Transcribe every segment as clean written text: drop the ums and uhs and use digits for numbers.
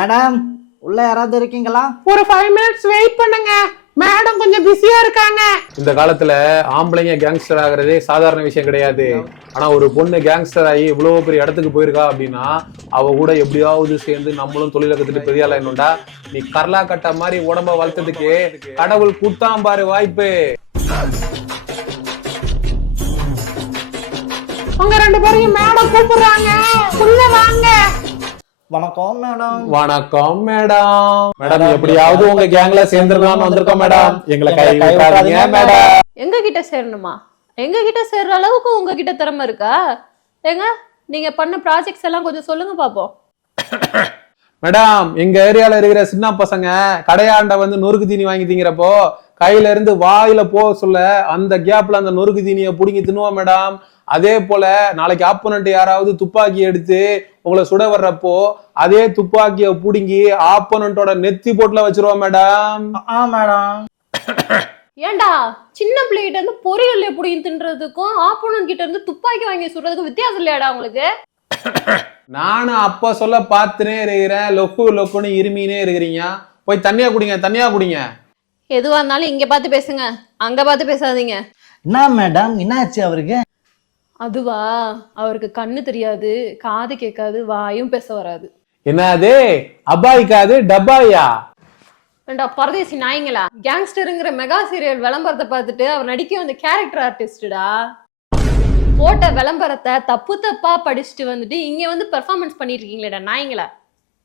Madam உள்ள யாராவது இருக்கீங்களா? ஒரு 5 minutes வெயிட் பண்ணுங்க, மேடம் கொஞ்சம் பிஸியா இருக்காங்க. இந்த காலத்துல ஆம்பளைங்க கேங்ஸ்டர் ஆகுறதே சாதாரண விஷயம் கிடையாது. ஆனா ஒரு பொண்ணு கேங்ஸ்டர் ஆகி இவ்வளவு பெரிய இடத்துக்கு போயிருக்கா அப்படின்னா அவ கூட எப்படியாவது சேர்ந்து நம்மளும் தொழில கத்துட்டு பெரிய ஆளா என்னடா. நீ கர்லா கட்ட மாதிரி உடம்ப வளர்த்ததுக்கு கடவுள் குடுத்தான் பாரு வாய்ப்பு. உங்க 2 பேரையும் மேடம் கூப்பிடுறாங்க, உள்ள வாங்க. வணக்கம் மேடம். வணக்கம் மேடம். மேடம் எப்படியாவது உங்க கேங்ல சேர்ந்துடலாம்னு வந்திருக்கோம் மேடம். எங்களை கை விடாதீங்க மேடம். எங்க கிட்ட சேரணுமா? எங்க கிட்ட சேர்ற அளவுக்கு உங்ககிட்ட திறமை இருக்கா? ஏங்க நீங்க பண்ண ப்ராஜெக்ட்ஸ் எல்லாம் கொஞ்சம் சொல்லுங்க பாப்போம். மேடம் எங்க ஏரியால இருக்கிற சின்ன பசங்க கடையாண்ட வந்து நொறுக்கு தீனி வாங்கி திங்கிறப்போ கையில இருந்து வாயில போக சொல்ல அந்த கேப்ல அந்த நொறுக்கு தீனியை புடுங்கி தின்னுவோம் மேடம். அதே போல நாளைக்கு ஆப்போனன்ட் யாராவது துப்பாக்கி எடுத்து உங்களை சுட வர்றப்போ அதே துப்பாக்கிய புடுங்கி ஆப்போனன்ட்டோட நெத்தி போட்டுல வச்சிருவோம் மேடம். மேடம் ஏண்டா சின்ன பிள்ளைகிட்ட இருந்து பொரியல் எப்படி தின்றதுக்கும் ஆப்போனன்ட் கிட்ட இருந்து துப்பாக்கி வாங்கி சுடுறதுக்கும் வித்தியாசம் இல்லையாடா உங்களுக்கு? நானும் அப்ப சொல்ல பார்த்துனே இருக்கிறேன், லொக்கு லொக்குன்னு இருமினே இருக்கிறீங்க. போய் தண்ணியா குடிங்க, தண்ணியா குடிங்க. எதுவா இருந்தாலும் இங்க பார்த்து பேசுங்க, அங்க பார்த்து பேசாதீங்க. என்ன மேடம் என்னாச்சு அவருக்கு? அதுவா, அவருக்கு கண்ணு தெரியாது, காது கேட்காது, வாயும் பேச வராது. என்னது அபாய்க்காது டப்பாயா? ஏண்டா பரதேசி நாய்ங்களா, கேங்ஸ்டருங்கிற மெகா சீரியல் விளம்பரத்தை பார்த்துட்டு அவர் நடிக்க வந்த கேரக்டர் ஆர்டிஸ்டா போட்ட விளம்பரத்தை தப்பு தப்பா படிச்சுட்டு வந்துட்டு இங்க வந்து பெர்ஃபார்மன்ஸ் பண்ணிட்டு இருக்கீங்களேடா நாய்ங்களா,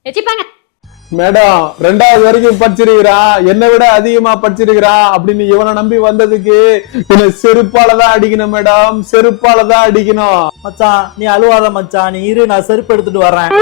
வச்சுப்பாங்க. மேடம் 2வது வரைக்கும் படிச்சிருக்கிறான், என்னை விட அதிகமா படிச்சிருக்கிறான் அப்படின்னு இவனை நம்பி வந்ததுக்கு என்ன செருப்பாலதான் அடிக்கணும் மேடம், செருப்பாலதான் அடிக்கணும். மச்சான் நீ அழுவாத மச்சான், நீ இரு, நான் செருப்பு எடுத்துட்டு வர்றேன்.